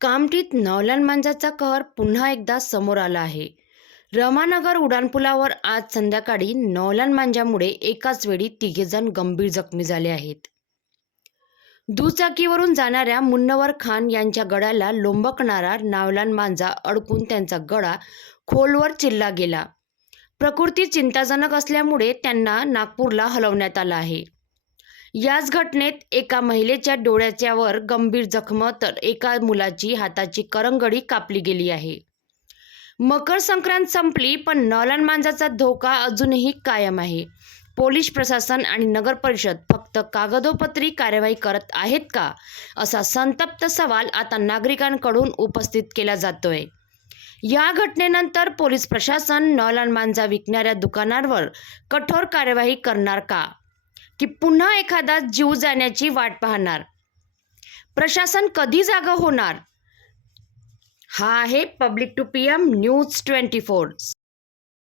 कामठीत नवलान मांजाचा कहर पुन्हा एकदा समोर आला आहे. रमानगर उड्डाणपुलावर आज संध्याकाळी नवलान मांजामुळे एकाच वेळी तिघेजण गंभीर जखमी झाले आहेत. दुचाकीवरून जाणाऱ्या मुन्नवर खान यांच्या गळ्याला लोंबकणारा नावलान मांजा अडकून त्यांचा गळा खोलवर चिरला गेला. प्रकृती चिंताजनक असल्यामुळे त्यांना नागपूरला हलवण्यात आलं आहे. याच घटनेत एका महिलेच्या डोळ्याच्यावर गंभीर जखम तर एका मुलाची हाताची करंगडी कापली गेली आहे. मकर संक्रांत संपली पण नौलान मांजाचा धोका अजूनही कायम आहे. पोलीस प्रशासन आणि नगर परिषद फक्त कागदोपत्री कार्यवाही करत आहेत का असा संतप्त सवाल आता नागरिकांकडून उपस्थित केला जातोय. या घटनेनंतर पोलीस प्रशासन नौलान मांजा विकणाऱ्या दुकानांवर कठोर कार्यवाही करणार का? की पुन्हा एखादा जीव जाण्याची वाट पाहणार. प्रशासन कधी जागा होणार? हा आहे public two P M news twenty four.